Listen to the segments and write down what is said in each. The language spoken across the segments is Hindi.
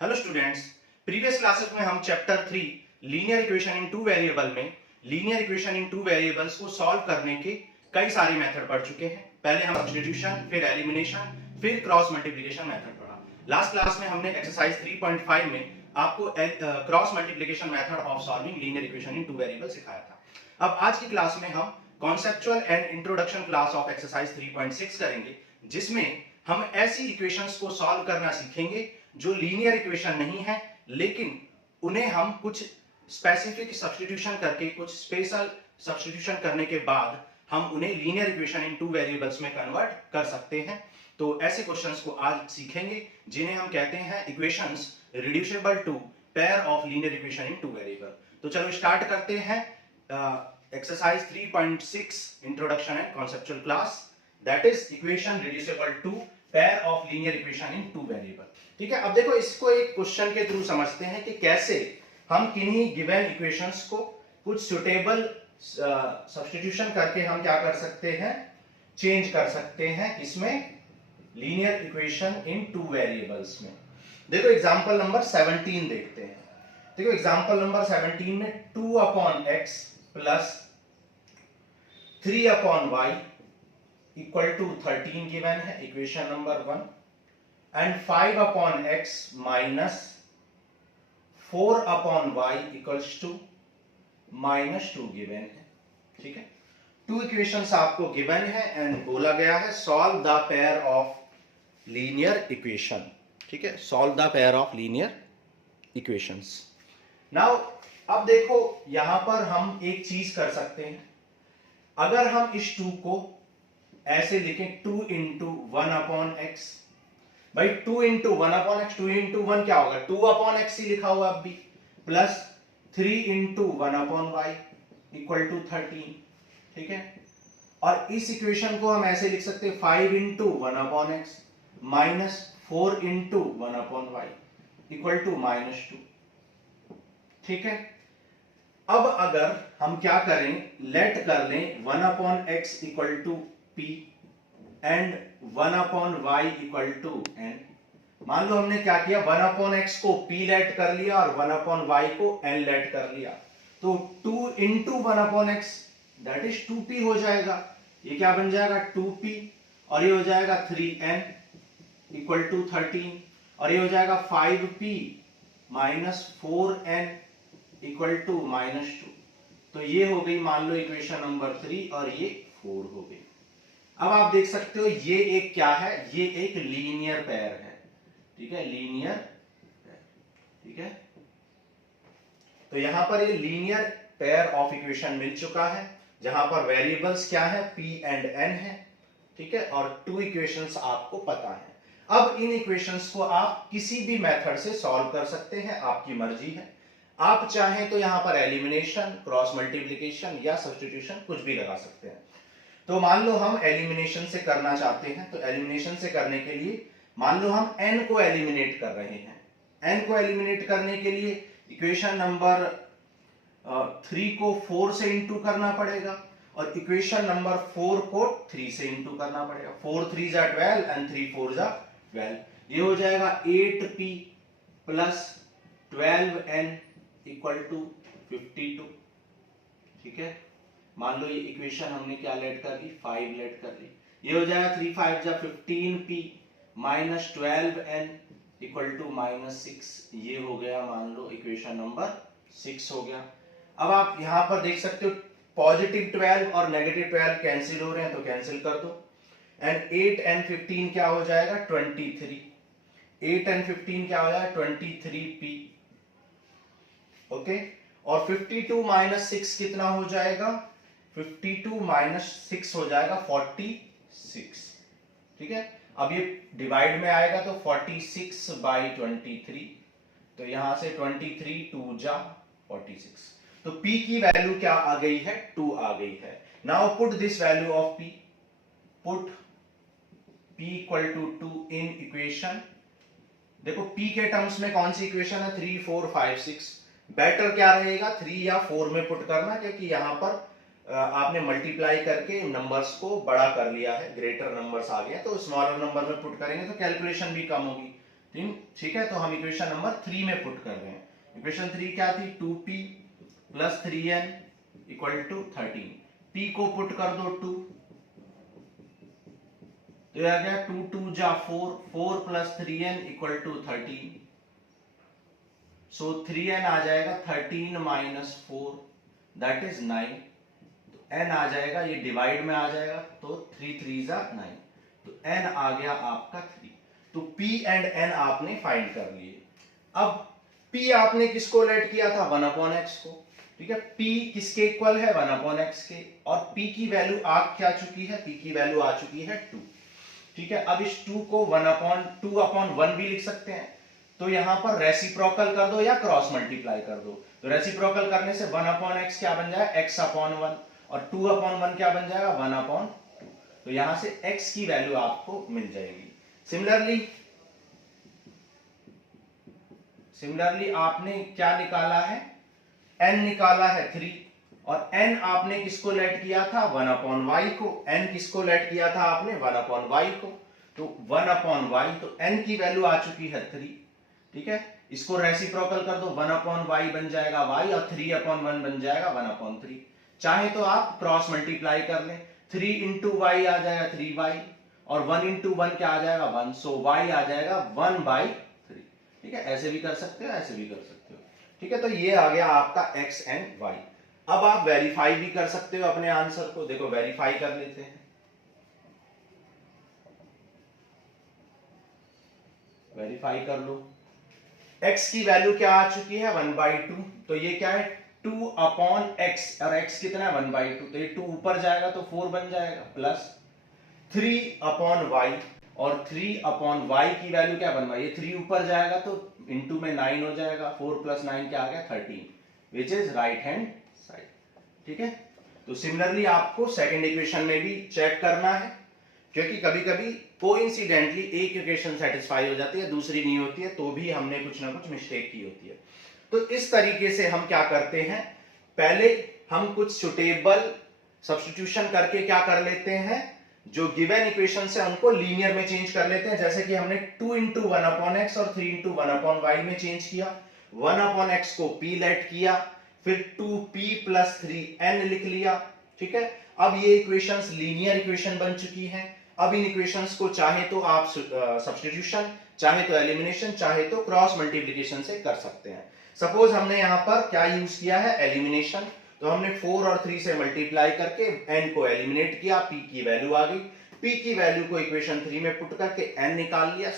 हेलो स्टूडेंट्स, प्रीवियस क्लासेस में हम chapter 3 linear equation in two variable में linear equation in two variables को सॉल्व करने के कई सारे मेथड पढ़ चुके हैं। पहले हम सब्स्टिट्यूशन, फिर एलिमिनेशन, फिर क्रॉस मल्टीप्लिकेशन मेथड पढ़ा। लास्ट क्लास में हमने एक्सरसाइज 3.5 में आपको cross multiplication method of solving linear equation in two variable सिखाया था। अब आज की क्लास में हम conceptual and introduction class of exercise 3.6 करेंगे, जिसमें हम ऐसी इक्वेशंस को सॉल्व करना सीखेंगे जो लीनियर इक्वेशन नहीं है, लेकिन उन्हें हम कुछ स्पेसिफिक सब्स्टिट्यूशन करके, कुछ स्पेशल सब्स्टिट्यूशन करने के बाद हम उन्हें linear equation in two variables में कन्वर्ट कर सकते हैं। तो ऐसे क्वेश्चंस को आज सीखेंगे जिन्हें हम कहते हैं equations reducible to pair of linear equation in two variable. तो चलो स्टार्ट करते हैं exercise 3.6 introduction and conceptual class, that is equation reducible to pair of linear equation in two variable. ठीक है, अब देखो इसको एक क्वेश्चन के थ्रू समझते हैं कि कैसे हम किन्हीं गिवन इक्वेशंस को कुछ सुटेबल सब्स्टिट्यूशन करके हम क्या कर सकते हैं, चेंज कर सकते हैं किसमें, linear equation in two variables में। देखो एग्जांपल नंबर 17 देखते हैं। देखो एग्जांपल नंबर 17 में 2/x plus 3/y equal to 13 given है, equation number 1, and 5/x minus 4/y equals to -2 given है। ठीक है, टू इक्वेशंस आपको गिवन है एंड बोला गया है solve the pair of linear equation. ठीक है, solve the pair of linear equations. Now अब देखो यहां पर हम एक चीज कर सकते हैं। अगर हम इस 2 को ऐसे लिखें 2 इंटू 1/x, भाई 2 इंटू 1/x, 2 इंटू 1 क्या होगा, 2/x ही लिखा हुआ अब भी, plus 3 into 1/y equal to 13। ठीक है, और इस इक्वेशन को हम ऐसे लिख सकते हैं 5 into 1/x minus 4 into 1/y equal to -2। ठीक है, अब अगर हम क्या करें, लेट कर लें 1/x equal to p and 1/y equal to n। मान लो हमने क्या किया, 1/x को p लेट कर लिया और 1/y को n लेट कर लिया, तो 2 into 1/x that is 2p हो जाएगा। ये क्या बन जाएगा 2p, और ये हो जाएगा 3n इक्वल टू 13, और ये हो जाएगा 5p minus 4n equal to -2। तो ये हो गई मान लो इक्वेशन नंबर 3 और ये 4 हो गई। अब आप देख सकते हो ये एक क्या है, ये एक लीनियर पेयर है। ठीक है, लीनियर पेयर। ठीक है, तो यहां पर ये लीनियर पेयर ऑफ इक्वेशन मिल चुका है, जहां पर वेरिएबल्स क्या है, p एंड n है। ठीक है, और टू इक्वेशंस आपको पता है। अब इन इक्वेशंस को आप किसी भी मेथड से सॉल्व कर सकते हैं, आपकी मर्जी है। आप चाहें तो यहां पर एलिमिनेशन, क्रॉस मल्टीप्लिकेशन या सब्स्टिट्यूशन कुछ भी लगा सकते हैं। तो मान लो हम एलिमिनेशन से करना चाहते हैं, तो एलिमिनेशन से करने के लिए मान लो हम n को एलिमिनेट कर रहे हैं। n को एलिमिनेट करने के लिए इक्वेशन नंबर 3 को 4 से इंटू करना पड़ेगा, और इक्वेशन नंबर 4 को 3 से इंटू करना पड़ेगा। 4 3 जा 12 एंड 3 4 जा 12। ये हो जाएगा 8p plus 12n equal to 52। ठीक है, मान लो ये इक्वेशन हमने क्या लेट कर ली, 5 लेट कर ली। ये हो जाएगा 3 5 जा 15p minus 12n equal to -6। ये हो गया मान लो इक्वेशन नंबर 6 हो गया। अब आप यहां पर देख सकते हो पॉजिटिव 12 और नेगेटिव 12 कैंसिल हो रहे हैं, तो कैंसिल कर दो, एंड 8 एंड 15 क्या हो जाएगा 23। 8 एंड 15 क्या हो जाएगा 23p। ओके, और 52 माइनस 6 कितना हो जाएगा, 52 माइनस 6 हो जाएगा 46। ठीक है, अब ये डिवाइड में आएगा तो 46/23, तो यहां से 23 2 जा 46। तो p की वैल्यू क्या आ गई है, 2 आ गई है। Now put this value of p, put p equal to 2 in equation. देखो p के टर्म्स में कौन सी इक्वेशन है, 3 4 5 6। बेटर क्या रहेगा 3 या 4 में पुट करना, क्योंकि यहां पर आपने मल्टीप्लाई करके नंबर्स को बड़ा कर लिया है, ग्रेटर नंबर्स आ गए, तो स्मॉलर नंबर में पुट करेंगे तो कैलकुलेशन भी कम होगी। ठीक है, तो हम इक्वेशन नंबर 3 में पुट कर रहे हैं। इक्वेशन 3 क्या थी, 2p plus 3n equal to 13। p को पुट कर दो 2, तो आ गया 2 2 जा 4, 4 plus 3n equal to 13। So 3n आ जाएगा 13 माइनस 4 दैट इज 9। तो n आ जाएगा, ये डिवाइड में आ जाएगा, तो 3 3 जा 9, तो n आ गया आपका 3। तो p एंड n आपने फाइंड कर लिए। अब p आपने किसको लेट किया था, 1/x को, ठीक है। p किसके इक्वल है, 1/x के, और p की वैल्यू आ क्या चुकी है, p की वैल्यू आ चुकी है 2, ठीक है। अब इस 2 को 1/2/1 भी लिख सकते हैं, तो यहां पर रेसिप्रोकल कर दो या क्रॉस मल्टीप्लाई कर दो। तो रेसिप्रोकल करने से 1/x क्या बन जाएगा, x/1, और 2/1 क्या बन जाएगा, 1/2। तो यहां से x की वैल्यू आपको मिल जाएगी। सिमिलरली आपने क्या निकाला है, n निकाला है 3, और n आपने किसको लेट किया था, 1/y को। n किसको लेट किया था आपने, 1/y को, तो 1/y, तो n की वैल्यू आ चुकी है 3, ठीक है। इसको रेसिप्रोकल कर दो, 1/y बन जाएगा y, और 3/1 बन जाएगा 1/3। चाहे तो आप क्रॉस मल्टीप्लाई कर लें, 3 इंटू वाई आ जाएगा 3y, और 1 इंटू 1 क्या आ जाएगा 1, सो y आ जाएगा 1/3, ठीक है। ऐसे भी कर सकते हो, ऐसे भी कर सकते हो, ठीक है। तो ये आ गया आपका x एंड y। अब आप वेरीफाई भी कर सकते हो अपने आंसर को, देखो वेरीफाई कर लेते हैं। वेरीफाई कर लो, x की वैल्यू क्या आ चुकी है, 1/2, तो ये क्या है 2/x, और x कितना है 1/2, तो ये 2 ऊपर जाएगा तो 4 बन जाएगा, प्लस 3/y, और 3/y की वैल्यू क्या 1/, ये 3 ऊपर जाएगा तो इंटू में 9 हो जाएगा, 4 प्लस 9 क्या आ गया 13, which is right hand side, ठीक है। तो सिमिलरली आपको सेकंड इक्वेशन में भी चेक करना है, क्योंकि कभी कभी कोइंसिडेंटली एक इक्वेशन सेटिस्फाई हो जाती है, दूसरी नहीं होती है, तो भी हमने कुछ ना कुछ मिस्टेक की होती है। तो इस तरीके से हम क्या करते हैं, पहले हम कुछ सुटेबल सब्स्टिट्यूशन करके क्या कर लेते हैं, जो गिवन इक्वेशन है उनको लीनियर में चेंज कर लेते हैं। जैसे कि हमने 2 इंटू 1/x और 3 इंटू 1/y में चेंज किया, 1/x को p लेट किया, फिर 2p प्लस 3n लिख लिया, ठीक है। अब ये इक्वेशंस लीनियर इक्वेशन बन चुकी हैं। अब इन इक्वेशंस को चाहे तो आप सब्स्टिट्यूशन, चाहे तो एलिमिनेशन, चाहे तो क्रॉस मल्टीप्लिकेशन से कर सकते हैं। सपोज हमने यहां पर क्या यूज किया है, एलिमिनेशन, तो हमने 4 और 3 से मल्टीप्लाई करके n को एलिमिनेट किया, p की वैल्यू आ गई, p की वैल्यू को इक्वेशन 3 में पुट करके n निकाल लिया,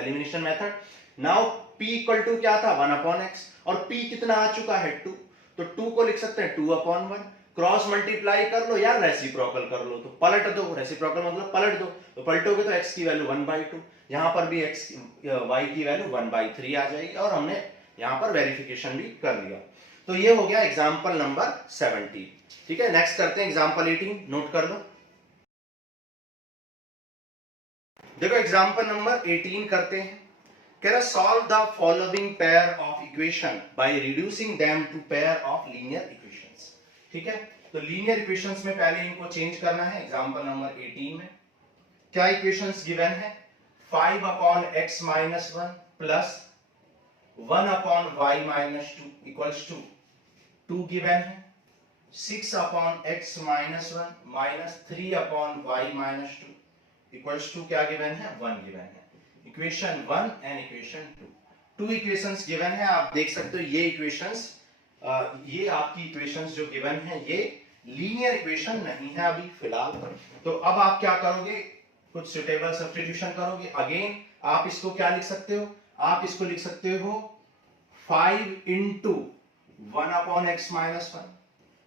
elimination method. Now p equal to क्या था 1/x, और p कितना आ चुका है 2, तो 2 को लिख सकते हैं 2/1, क्रॉस मल्टीप्लाई कर लो या रेसिप्रोकल कर लो, तो पलट दो, रेसिप्रोकल मतलब पलट दो, तो पलटोगे तो x की वैल्यू 1/2, यहां पर भी y की वैल्यू 1/3 आ जाएगी, और हमने यहां पर वेरिफिकेशन भी कर लिया। तो ये हो गया एग्जांपल नंबर 17, ठीक है। नेक्स्ट करते हैं एग्जांपल 18, नोट कर लो। देखो एग्जांपल नंबर 18 करते हैं, कह रहा solve the following pair of equation by reducing them to pair of linear equations, ठीक है। तो लीनियर इक्वेशंस में पहले इनको चेंज करना है। एग्जांपल नंबर 18 में क्या इक्वेशंस गिवन है, 5/x minus 1 plus 1/y minus 2 equals to 2 given है, 6/x minus 1 minus 3/y minus 2 equals to क्या गिवन है, 1 गिवन है। Equation 1 and equation 2 equations given है। आप देख सकते हो ये इक्वेशंस, ये आपकी इक्वेशंस जो गिवन है ये लीनियर इक्वेशन नहीं है अभी फिलहाल। तो अब आप क्या करोगे, कुछ सुटेबल सब्स्टिट्यूशन करोगे। अगेन आप इसको क्या लिख सकते हो, आप इसको लिख सकते हो 5 इंटू 1/x माइनस 1,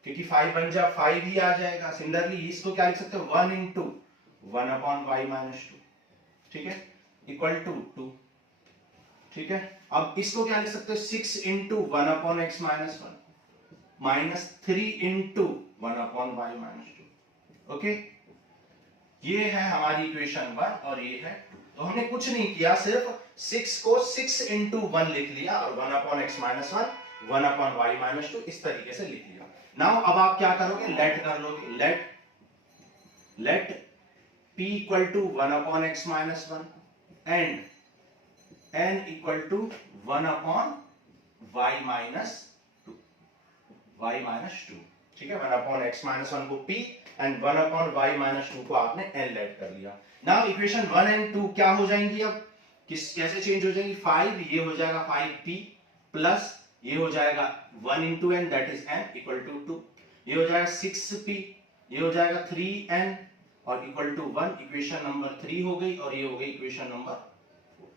क्योंकि 5 बन जा 5 ही आ जाएगा। सिमिलरली इसको क्या लिख सकते हो, 1 इंटू 1/y माइनस 2, ठीक है, इक्वल टू 2, ठीक है। अब इसको क्या लिख सकते हो, 6 into 1/x minus 1 minus 3 into 1/y minus 2, okay. ये है हमारी इक्वेशन 1 और ये है 2। तो हमने कुछ नहीं किया, सिर्फ 6 को 6 इंटू 1 लिख लिया, और 1/x माइनस 1 1/y माइनस 2 इस तरीके से लिख लिया। नाउ अब आप क्या करोगे, लेट कर लोगे, let p equal to 1/x minus 1 and n equal to 1 upon y minus 2, ठीक है। 1 अपॉन x माइनस 1 को p and 1 upon y minus 2 को आपने n लेट कर लिया। नाउ इक्वेशन 1 एंड 2 क्या हो जाएंगी, अब कैसे चेंज हो जाएंगी, 5 ये हो जाएगा 5p प्लस ये हो जाएगा 1 into N that is n equal to 2, ये हो जाएगा 6p, ये हो जाएगा 3n और इक्वल टू 1। इक्वेशन नंबर 3 हो गई और ये हो गई इक्वेशन नंबर 4,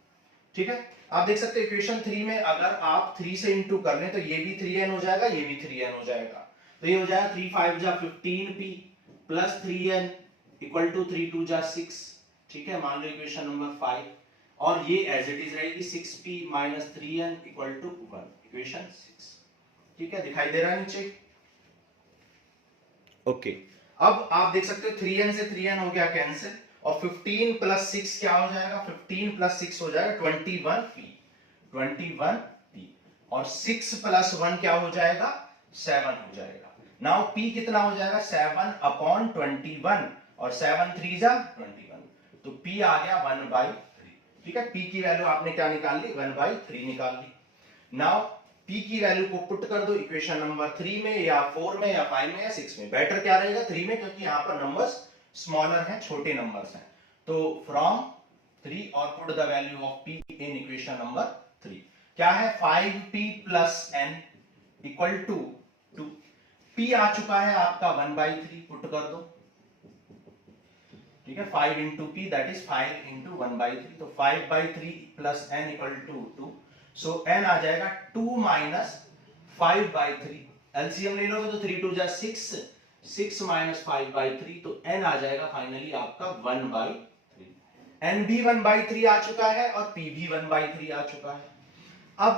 ठीक है। आप देख सकते हैं इक्वेशन 3 में अगर आप 3 से इंटू कर लें तो ये भी 3n हो जाएगा, ये भी 3n हो जाएगा, तो ये हो जाएगा 3 5 जा 15p plus 3n equal to 3 2 जा 6, ठीक है। मान लो इक्वेशन नंबर 5 और ये एज इट इज रहेगी 6p minus 3n equal to 1, equation 6, ठीक है। दिखाई दे रहा है नीचे, ओके। अब आप देख सकते हो 3n से 3n हो गया कैंसिल और 15 प्लस 6 क्या हो जाएगा, 15 प्लस 6 हो जाएगा 21p और 6 प्लस 1 क्या हो जाएगा, 7 हो जाएगा। नाउ p कितना हो जाएगा, 7 अपॉन 21 और 7 3 जा 21, तो p आ गया 1/3, ठीक है। p की वैल्यू आपने क्या निकाल ली, 1/3 निकाल ली। नाउ p की वैल्यू को पुट कर दो इक्वेशन नंबर 3 में या 4 में या 5 में या 6 में। बेटर क्या रहेगा 3 में, क्योंकि यहाँ पर नंबर्स स्मॉलर हैं, छोटे नंबर्स हैं। तो फ्रॉम 3 और put the value of p in equation number 3 क्या है, 5p plus n equal to 2। p आ चुका है आपका 1/3, पुट कर दो, ठीक है। 5 into P that is 5 into 1/3, तो 5/3 plus n equal to 2, so n आ जाएगा 2 माइनस 5/3, एलसीएम ले लोगे तो 3 2 जा 6, 6 माइनस 5/3, तो n आ जाएगा फाइनली आपका 1/3। n भी 1/3 आ चुका है और p भी 1/3 आ चुका है। अब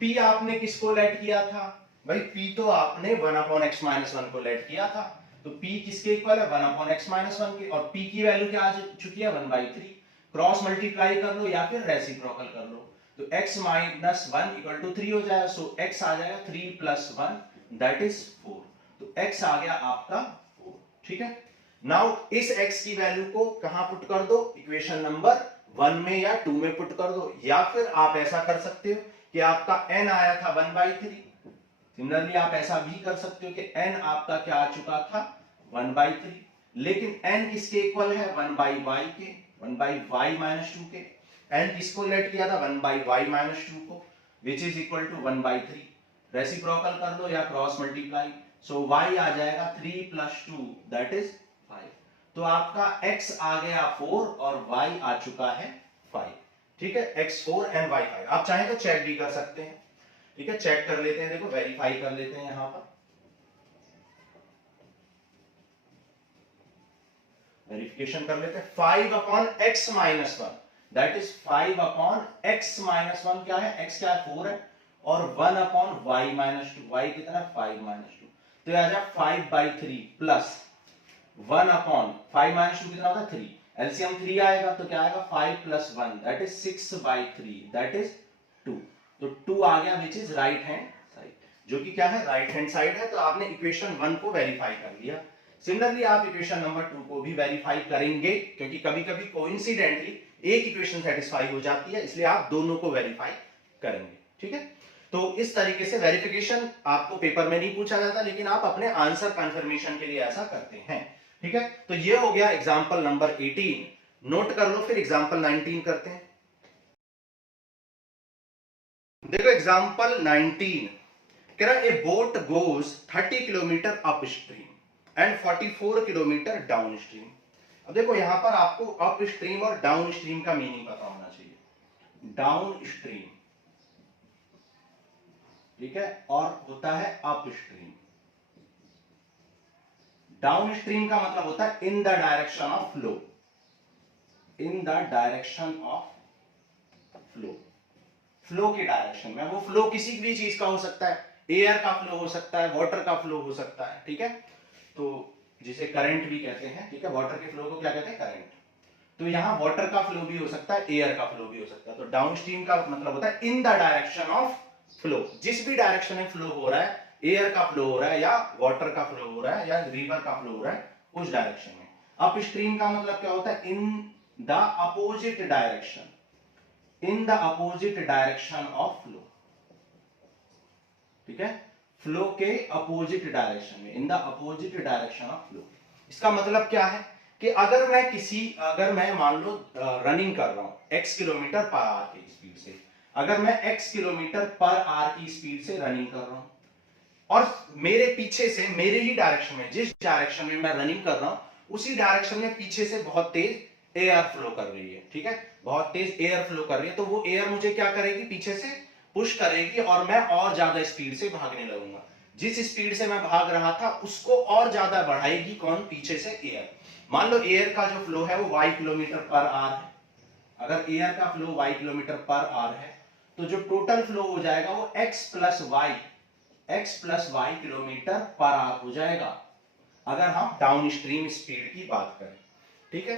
p आपने किसको लेट किया था भाई, p तो आपने 1 अपॉन x माइनस 1 को लेट किया था, तो p किसके इक्वल है, 1 अपॉन x माइनस 1 के, और p की वैल्यू क्या आ चुकी है, 1/3। क्रॉस मल्टीप्लाई कर लो या फिर रेसिप्रोकल कर लो, तो x माइनस 1 इक्वल टू 3 हो जाएगा, सो x आ जाएगा 3 प्लस 1 दैट इज 4, तो x आ गया आपका 4, ठीक है। नाउ इस x की वैल्यू को कहां पुट कर दो, इक्वेशन नंबर 1 में या 2 में पुट कर दो, या फिर आप ऐसा कर सकते हो कि आपका n आया था 1/3, सिमिलरली आप ऐसा भी कर सकते हो कि n आपका क्या आ चुका था 1/3, लेकिन n किसके इक्वल है, 1/y के, 1/y माइनस 2 के। n किसको लेट किया था, 1/y माइनस 2 को, which is equal to 1/3। Reciprocal कर दो या क्रॉस मल्टीप्लाई, सो y आ जाएगा 3 प्लस 2 दैट इज 5, तो आपका x आ गया 4 और y आ चुका है 5, ठीक है। x 4 एंड y 5, आप चाहें तो चेक भी कर सकते हैं, ठीक है। चेक कर लेते हैं, देखो वेरीफाई कर लेते हैं, यहां पर वेरिफिकेशन कर लेते हैं। 5 upon x minus 1 that is 5 upon x minus 1 क्या है, x क्या है 4 है, और 1 अपॉन y माइनस 2, y कितना है 5 माइनस 2, तो यह आ जाए 5/3 प्लस 1 अपॉन 5 माइनस 2 कितना होता है 3, एलसीएम 3 आएगा तो क्या आएगा 5 plus 1 that is 6/3 that is 2, तो 2 आ गया which is right hand side, जो कि क्या है राइट हैंड साइड है। तो आपने इक्वेशन 1 को वेरीफाई कर लिया। सिमिलरली आप इक्वेशन नंबर 2 को भी वेरीफाई करेंगे, क्योंकि कभी-कभी कोइंसिडेंटली एक इक्वेशन सेटिस्फाई हो जाती है, इसलिए आप दोनों को वेरीफाई करेंगे, ठीक है। तो इस तरीके से वेरिफिकेशन आपको पेपर में नहीं पूछा जाता, लेकिन आप अपने आंसर कंफर्मेशन के लिए ऐसा करते हैं, ठीक है। तो ये हो गया एग्जांपल नंबर 18, नोट कर लो, फिर एग्जांपल 19 करते हैं। देखो एग्जांपल 19 कह रहा है ए boat goes 30 kilometre up stream and 44 kilometre down stream. अब देखो यहां पर आपको अप स्ट्रीम और डाउन स्ट्रीम का मीनिंग पता होना चाहिए। डाउन स्ट्रीम, ठीक है, और होता है अप स्ट्रीम। डाउन स्ट्रीम का मतलब होता है in the direction of flow, in the direction of flow, flow की डायरेक्शन में। वो फ्लो किसी भी चीज का हो सकता है, एयर का फ्लो हो सकता है, वाटर का फ्लो हो सकता है, ठीक है, तो जिसे करंट भी कहते हैं, ठीक है। वाटर के फ्लो को क्या कहते हैं, करंट। तो यहां वाटर का फ्लो भी हो सकता है, एयर का फ्लो भी हो सकता है। तो डाउन स्ट्रीम का मतलब होता है in the direction of flow, जिस भी डायरेक्शन में फ्लो हो रहा है, एयर का फ्लो हो रहा है या वाटर का फ्लो हो रहा है या रिवर का फ्लो हो रहा है, उस डायरेक्शन में। अप स्ट्रीम का मतलब क्या होता है, in the opposite direction, in the opposite direction of flow, ठीक है, फ्लो के अपोजिट डायरेक्शन में, in the opposite direction of flow. इसका मतलब क्या है कि अगर मैं मान लो रनिंग कर रहा हूं x किलोमीटर पर आवर की स्पीड से, अगर मैं x किलोमीटर पर आवर की स्पीड से रनिंग कर रहा हूं और मेरे पीछे से, मेरे ही डायरेक्शन में, जिस डायरेक्शन में मैं रनिंग कर रहा हूं उसी डायरेक्शन में पीछे से बहुत तेज एयर फ्लो कर रही है, ठीक है, बहुत तेज एयर फ्लो कर रही है, तो वो एयर मुझे क्या करेगी, पीछे से पुश करेगी और मैं और ज्यादा स्पीड से भागने लगूंगा। जिस स्पीड से मैं भाग रहा था उसको और ज्यादा बढ़ाएगी कौन, पीछे से एयर। मान लो एयर का जो फ्लो है वो y किलोमीटर पर आवर है, अगर एयर का flow y kilometre per hour है तो जो टोटल फ्लो हो जाएगा वो x plus Y kilometre per hour हो जाएगा, अगर हम डाउन स्ट्रीम स्पीड की बात करें, ठीक है।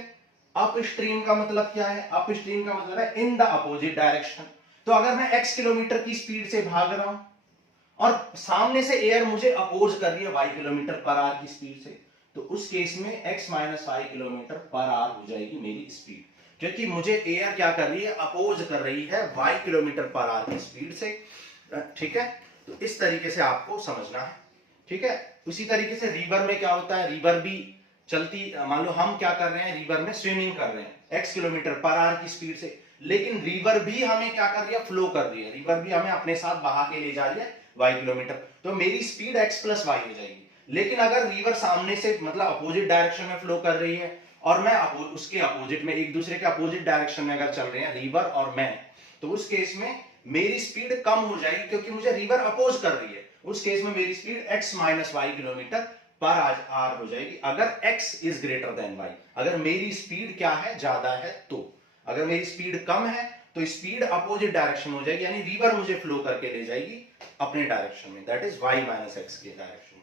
अप स्ट्रीम का मतलब क्या है, अप स्ट्रीम का मतलब है इन द अपोजिट डायरेक्शन। तो अगर मैं x किलोमीटर की स्पीड से भाग रहा हूं और सामने से एयर मुझे अपोज कर रही है y किलोमीटर पर आवर की स्पीड से, तो उस केस में x minus y kilometre per hour हो जाएगी मेरी स्पीड, क्योंकि मुझे एयर क्या कर रही है, अपोज कर रही है y किलोमीटर पर आवर की स्पीड से, ठीक है। तो इस तरीके से आपको समझना है, ठीक है। उसी तरीके से रिवर में क्या होता है, रिवर भी चलती, मान लो हम क्या कर रहे हैं, रिवर में स्विमिंग कर रहे हैं x किलोमीटर पर आवर की स्पीड से, लेकिन रिवर भी हमें क्या कर रही है, फ्लो कर रही है, रिवर भी हमें अपने साथ बहा के ले जा रही है y किलोमीटर, तो मेरी स्पीड x प्लस वाई हो जाएगी। लेकिन अगर रिवर सामने से मतलब अपोजिट डायरेक्शन में फ्लो कर रही है और मैं उसके अपोजिट में, एक दूसरे के अपोजिट डायरेक्शन में अगर चल रहे हैं रिवर और मैं, तो उस केस में मेरी स्पीड कम हो जाएगी क्योंकि मुझे रिवर अपोज कर रही है। उस केस में मेरी speed x minus y kilometre per hour हो जाएगी, अगर x is greater than y, अगर मेरी स्पीड क्या है, ज्यादा है तो। अगर मेरी स्पीड कम है तो स्पीड अपोजिट डायरेक्शन हो जाएगी, यानी रिवर मुझे फ्लो करके ले जाएगी अपने डायरेक्शन में, that is y minus x के डायरेक्शन में।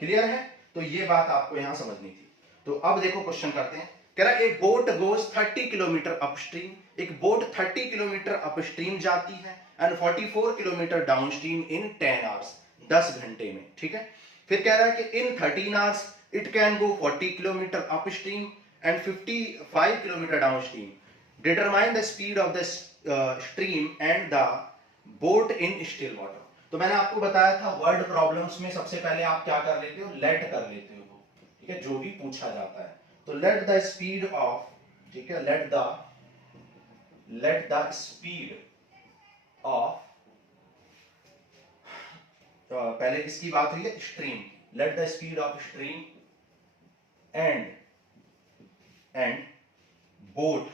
क्लियर है, तो ये बात आपको यहां समझनी थी। तो अब देखो क्वेश्चन करते हैं, कह रहा है ए बोट गोज 30 किलोमीटर अपस्ट्रीम, एक बोट 30 किलोमीटर अपस्ट्रीम जाती है and 44 kilometre downstream in 10 hours, 10 घंटे में, ठीक है। फिर कह रहा है कि इन 13 hours it can go 40 kilometre upstream and 55 kilometre downstream, determine the speed of the stream and the boat in still water. तो मैंने आपको बताया था वर्ड प्रॉब्लम्स में सबसे पहले आप क्या कर लेते हो, लेट कर लेते हो, ठीक है, जो भी पूछा जाता है। तो लेट द स्पीड ऑफ, ठीक है, लेट द स्पीड ऑफ, पहले किसकी बात हुई है, stream, let the speed of stream and boat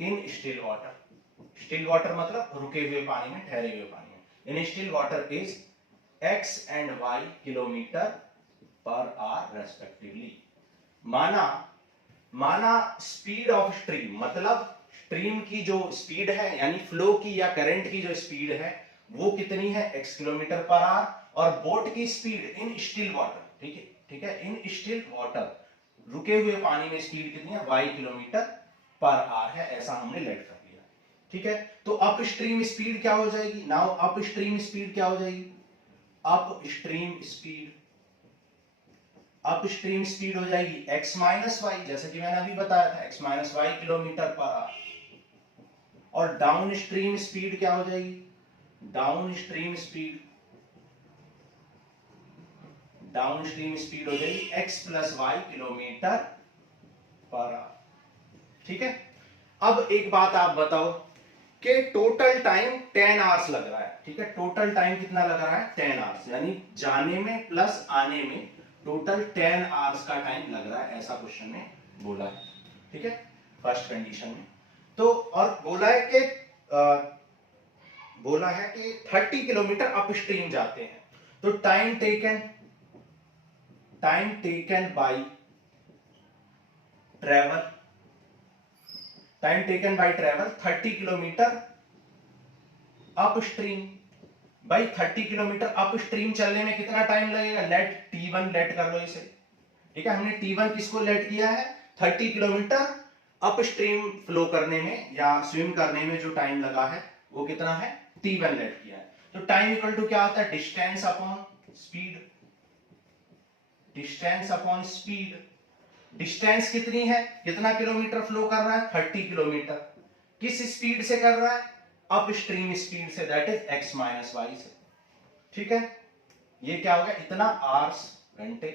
in still water, still water मतलब रुके हुए पानी में, ठहरे हुए पानी में, in still water is x and y kilometre per our respectively. माना स्पीड ऑफ स्ट्रीम मतलब स्ट्रीम की जो स्पीड है, यानी फ्लो की या करंट की जो स्पीड है वो कितनी है, x किलोमीटर पर आवर, और बोट की स्पीड इन स्टिल वाटर, ठीक है, ठीक है, इन स्टिल वाटर रुके हुए पानी में स्पीड कितनी है, y किलोमीटर पर आवर है, ऐसा हमने लेट कर दिया, ठीक है। तो अप स्ट्रीम स्पीड क्या हो जाएगी, नाउ अप स्ट्रीम स्पीड क्या हो जाएगी, अप स्ट्रीम स्पीड हो जाएगी x माइनस वाई, जैसे कि मैंने अभी बताया था x minus y kilometre per hour, और डाउन स्ट्रीम स्पीड क्या हो जाएगी, डाउन स्ट्रीम स्पीड हो जाएगी x plus Y kilometre per hour, ठीक है। अब एक बात आप बताओ कि टोटल टाइम 10 आवर्स लग रहा है, ठीक है, टोटल टाइम कितना लग रहा है, 10 आवर्स, यानी जाने में प्लस आने में टोटल 10 आवर्स का टाइम लग रहा है, ऐसा क्वेश्चन में बोला है, ठीक है, फर्स्ट कंडीशन में। तो और बोला है कि 30 किलोमीटर अपस्ट्रीम जाते हैं, तो time taken by travel 30 kilometre upstream, भाई 30 किलोमीटर अपस्ट्रीम चलने में कितना टाइम लगेगा, लेट T1 लेट कर लो इसे, ठीक है, हमने T1 किसको लेट किया है, 30 किलोमीटर अपस्ट्रीम फ्लो करने में या स्विम करने में जो टाइम लगा है वो कितना है, T1 लेट किया है। तो टाइम इक्वल टू क्या होता है, डिस्टेंस अपॉन स्पीड, डिस्टेंस कितनी है, कितना किलोमीटर फ्लो कर रहा है, 30 किलोमीटर, किस स्पीड से कर रहा है? अप स्ट्रीम स्पीड से, that is x minus y से। ठीक है, ये क्या हो गया? इतना आवर्स घंटे।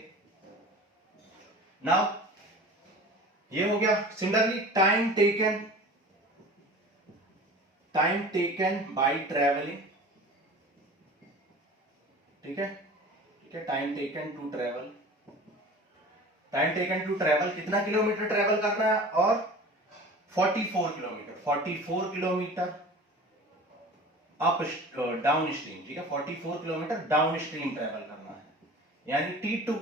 नाउ ये हो गया। Similarly time taken by travelling. ठीक है, ठीक है, टाइम टेकन टू ट्रेवल कितना किलोमीटर ट्रेवल करना है? और 44 kilometre, 44 kilometre up down stream. ठीक है, 44 किलोमीटर डाउन स्ट्रीम ट्रेवल करना है, यानी T2।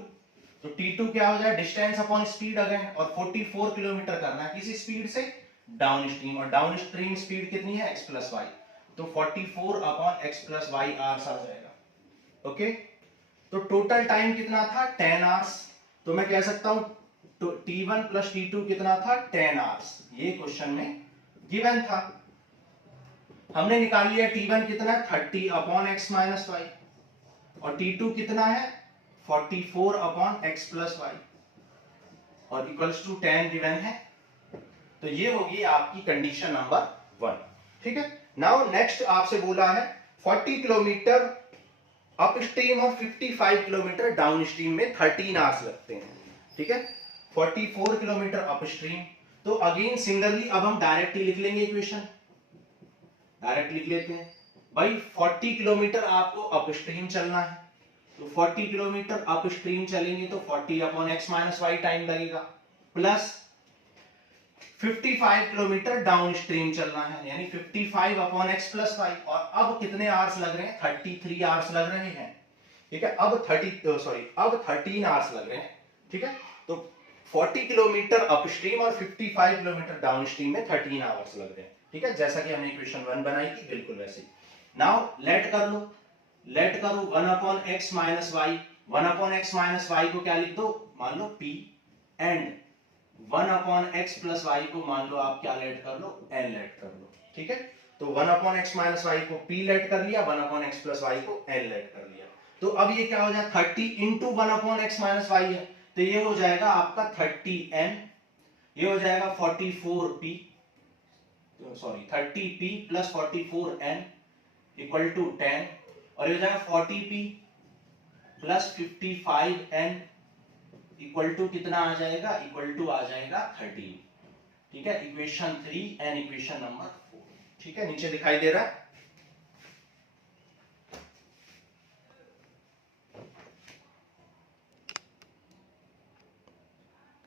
तो T2 क्या हो जाए? डिस्टेंस अपॉन स्पीड अगेन, और 44 किलोमीटर करना है किस स्पीड से? Down stream. और डाउन स्ट्रीम स्पीड कितनी है? x plus y. तो 44 upon x plus y hours आ जाएगा। ओके, तो टोटल टाइम कितना था? 10 आवर्स। तो मैं कह सकता हूं T1 प्लस T2 कितना था? 10 आवर्स। ये क्वेश्चन में गिवन था। हमने निकाल लिया T1 कितना है? 30 अपॉन एक्स माइनस वाई, और T2 कितना है? 44 अपॉन एक्स प्लस वाई, और इक्वल्स टू 10 गिवन है। तो ये होगी आपकी कंडीशन नंबर 1। ठीक है, नाउ नेक्स्ट आपसे बोला है 40 किलोमीटर अप स्ट्रीम और 55 किलोमीटर डाउन स्ट्रीम में 13 आवर्स लगते हैं। ठीक है, 44 किलोमीटर अप स्ट्रीम। तो अगेन सिमिलरली अब हम डायरेक्टली लिख लेंगे इक्वेशन। डायरेक्ट लिख लेते हैं भाई, 40 किलोमीटर आपको अप स्ट्रीम चलना है, तो 40 किलोमीटर अप स्ट्रीम चलेंगे तो 40 upon x minus y time लगेगा, प्लस 55 किलोमीटर डाउन स्ट्रीम चलना है, यानी 55 अपॉन एक्स प्लस वाई। और अब कितने आवर्स लग रहे हैं? 33 आवर्स लग रहे हैं। ठीक है, अब 13 आवर्स लग रहे हैं। ठीक है, तो 40 किलोमीटर अप स्ट्रीम और 55 किलोमीटर डाउन स्ट्रीम में 13 आवर्स लग रहे हैं। ठीक है, जैसा कि हमने इक्वेशन 1 बनाई थी बिल्कुल वैसे। नाउ लेट करो 1 upon x minus y. 1 upon x minus y को क्या लिख दो? मान लो p, and 1 upon x plus y को मान लो आप क्या लेट कर लो? n लेट कर लो। ठीक है, तो 1 अपॉन एक्स माइनस वाई को p लेट कर लिया, 1 अपॉन एक्स प्लस वाई को n लेट कर लिया। तो अब ये क्या हो जाए? 30 into 1 upon x minus y है, तो ये हो जाएगा आपका 30n, ये हो जाएगा 44p, sorry 30p plus 44n equal to 10, और ये हो जाएगा 40p plus 55n equal to कितना आ जाएगा? इक्वल टू आ जाएगा 13। ठीक है, इक्वेशन 3 एंड इक्वेशन नंबर 4। ठीक है, नीचे दिखाई दे रहा है।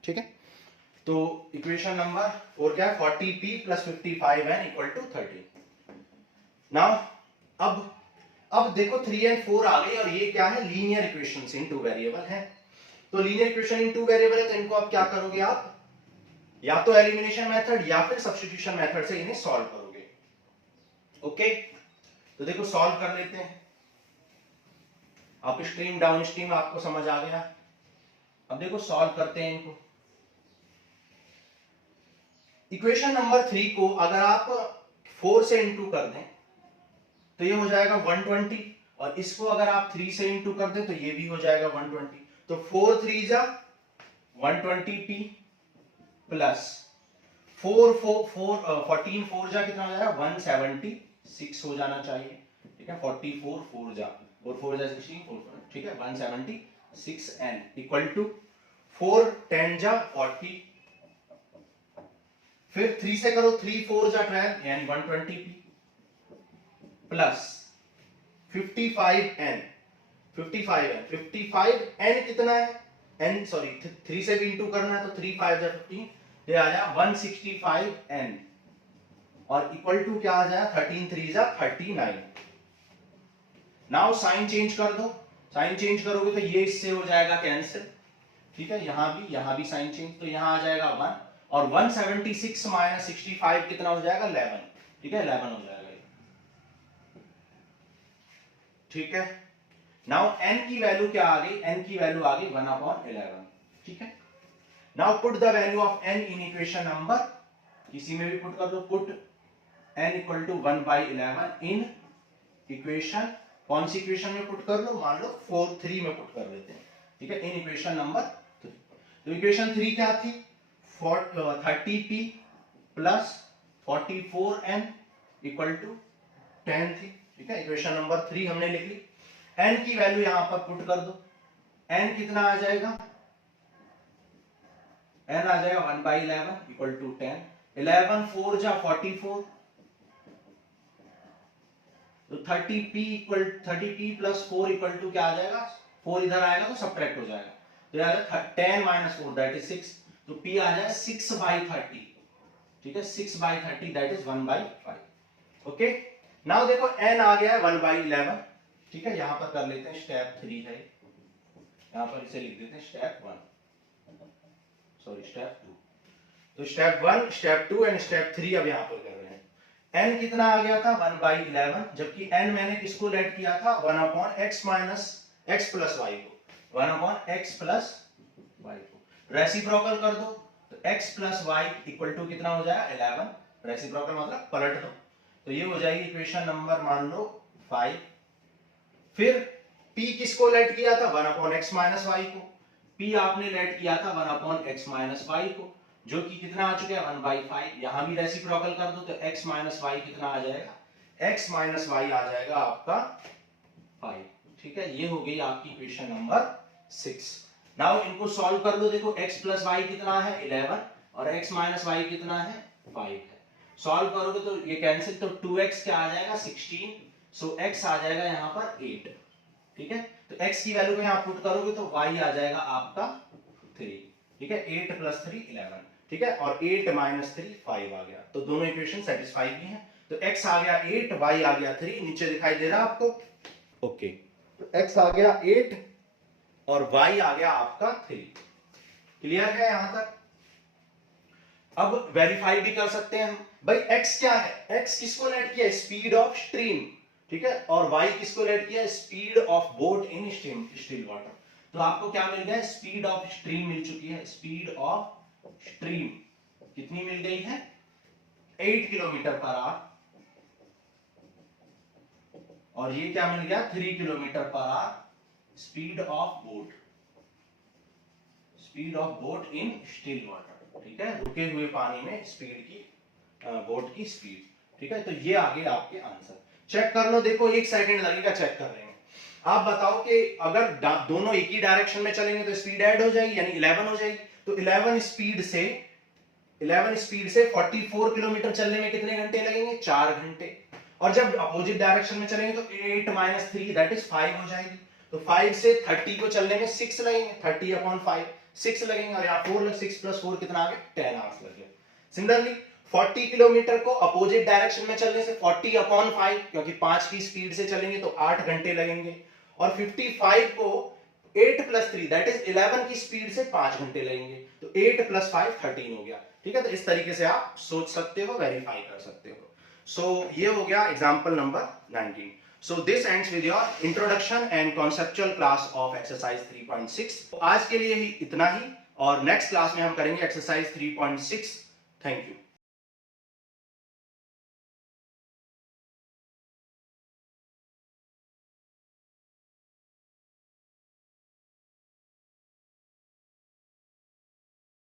ठीक है, तो इक्वेशन नंबर 4 क्या है? 40p plus 55n equal to 13। Now अब देखो 3 एंड 4 आ गई, और ये क्या है? लीनियर इक्वेशंस इन टू वेरिएबल है। तो linear equation in two variable है, तो इनको आप क्या करोगे? आप या तो एलिमिनेशन मेथड या फिर सब्स्टिट्यूशन मेथड से इन्हें सॉल्व करोगे। ओके, तो देखो सॉल्व कर लेते हैं। अप स्ट्रीम डाउन स्ट्रीम आपको समझ आ गया। अब देखो सॉल्व करते हैं इनको। इक्वेशन नंबर 3 को अगर आप 4 से इंटू कर दें तो ये हो जाएगा 120, और इसको अगर आप 3 से इंटू कर दें तो ये भी हो जाएगा 120। तो 4 3 जा 120p प्लस 14 4 जा कितना हो जाएगा? 176 हो जाना चाहिए। ठीक है, 44 4 जा 4 जा 16 4, ठीक है, 176n इक्वल टू 4 10 जा 40, फिर 3 से करो, 3 4 जा 12 यानी 120p प्लस 55n कितना है? n सॉरी 3 से भी इंटू करना है, तो 3 5 जा 15, ये आ जाए 165n, और इक्वल टू क्या आ जाए? 13 3 जा 39। नाउ साइन चेंज कर दो। साइन चेंज करोगे तो ये इससे हो जाएगा कैंसिल। ठीक है, यहां भी साइन चेंज, तो यहां आ जाएगा 1, और 176 माइनस 65 कितना हो जाएगा? 11। ठीक है, 11 हो जाएगा। ठीक है, नाउ n की वैल्यू क्या आ गई? n की वैल्यू आ गई 1/11। ठीक है, now put the value of n in equation number, किसी में भी पुट कर दो, put n equal to 1/11 in equation, कौन सी इक्वेशन में पुट कर लो? मान लो 3 में पुट कर लेते हैं। ठीक है, इन इक्वेशन नंबर 3। तो इक्वेशन 3 क्या थी? 30p plus 44n equal to 10 थी, ठीक है। इक्वेशन नंबर 3 हमने लिख ली। n की वैल्यू यहां पर पुट कर दो, n कितना आ जाएगा, n आ जाएगा 1/11 इक्वल टू 10। 11 4 जा 44, तो 30p प्लस 4 इक्वल टू क्या आ जाएगा, 4 इधर आएगा तो सब्ट्रैक्ट हो जाएगा, तो यार 10 माइनस 4 दैट इज 6, तो p आ जाएगा 6/30, ठीक है। 6/30 दैट इज 1/5। ओके, नाउ देखो n आ गया है 1/11, ठीक है। यहां पर कर लेते हैं स्टेप 3 है, यहां पर इसे लिख देते हैं स्टेप 1, सॉरी स्टेप 2। तो स्टेप 1, स्टेप 2 एंड स्टेप 3 अब यहां पर कर रहे हैं। n कितना आ गया था 1/11, जबकि n मैंने किसको लेट किया था 1/x minus x plus y को, 1/x प्लस y को रेसिप्रोकल कर दो, तो x plus y equal to कितना हो जाएगा 11, रेसिप्रोकल मतलब पलट दो, तो ये हो जाएगी इक्वेशन नंबर मान लो 5। फिर p किसको लेट किया था 1/x माइनस y को, p आपने लेट किया था 1/x माइनस y को, जो कि कितना आ चुका है 1/5। यहां भी रेसिप्रोकल कर दो, तो x माइनस y कितना आ जाएगा, x माइनस y आ जाएगा आपका 5, ठीक है। ये हो गई आपकी इक्वेशन नंबर 6। नाउ इनको सॉल्व कर लो, देखो x प्लस y कितना है 11 और x माइनस y कितना है 5 है। सॉल्व करोगे तो ये कैंसिल, तो 2x क्या आ जाएगा 16, सो x आ जाएगा यहां पर 8, ठीक है। तो x की वैल्यू को यहां पुट करोगे तो y आ जाएगा आपका 3, ठीक है। 8 प्लस 3 11, ठीक है, और 8 माइनस 3 5 आ गया, तो दोनों इक्वेशन सेटिस्फाई भी हैं। तो x आ गया 8, y आ गया 3, नीचे दिखाई दे रहा है आपको, ओके। तो x आ गया 8 और y आ गया आपका 3, क्लियर है यहां तक। अब वेरीफाई भी कर सकते हैं हम, भाई x क्या है, x किसको लेट किया स्पीड ऑफ स्ट्रीम, ठीक है, और y किसको लेट किया speed of boat in still water. तो आपको क्या मिल गया, स्पीड ऑफ स्ट्रीम मिल चुकी है, स्पीड ऑफ स्ट्रीम कितनी मिल गई है 8 किलोमीटर पर आवर, और ये क्या मिल गया 3 kilometre per our speed of boat, speed of boat in still water, ठीक है, रुके हुए पानी में स्पीड की बोट की स्पीड, ठीक है। तो ये आगे आपके आंसर चेक कर लो, देखो 1 सेकंड लगेगा चेक कर रहे हैं। आप बताओ कि अगर दोनों एक ही डायरेक्शन में चलेंगे तो स्पीड ऐड हो जाएगी, यानी 11 हो जाएगी। तो 11 स्पीड से 44 किलोमीटर चलने में कितने घंटे लगेंगे 4 घंटे, और जब अपोजिट डायरेक्शन में चलेंगे तो 8 माइनस 3 दैट इज 5 हो जाएगी। तो 5 से 30 को चलने में 6 लगेंगे, 30/5 6 लगेंगे, और यहाँ 6 प्लस 4 कितना आ गया 10 आवर्स लग गए। सिमिलरली 40 किलोमीटर को अपोजिट डायरेक्शन में चलने से 40/5, क्योंकि 5 की स्पीड से चलेंगे तो 8 घंटे लगेंगे, और 55 को 8 प्लस 3 दैट इज 11 की स्पीड से 5 घंटे लगेंगे, तो 8 प्लस 5 13 हो गया, ठीक है। तो इस तरीके से आप सोच सकते हो, वेरीफाई कर सकते हो। सो ये हो गया example number 19। So this ends with your introduction and conceptual class of exercise 3.6। आज के लिए ही इतना ही, और नेक्स्ट क्लास में हम करेंगे exercise 3.6। Thank you.